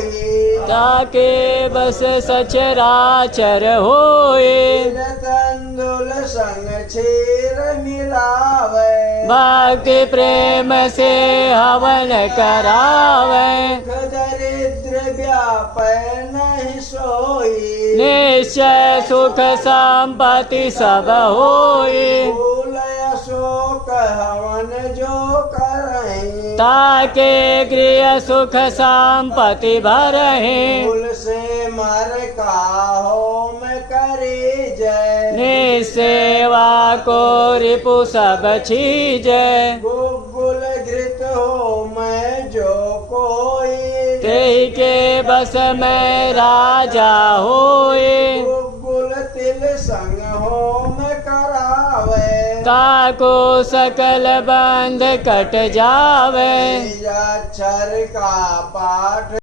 ताके बस सचराचर होए। तंदुल संग क्षीर मिलावे। भक्ति प्रेम से हवन करावे। दरिद्र व्यापै नहीं सोई। निश्चय सुख संपत्ति सब होई। फूल अशोक हवन जो करहीं। ताके गृह सुख संपत्ति भरहीं। फूल से मर का होम करी जय। निसेवा को रिपु सब छीजय। गुगुल घृत हो मैं जो कोई। तेहि के बस में राजा होए। गुगुल तिल संग होम करावे। ताको सकल बंध कट जावे। अक्षर का पाठ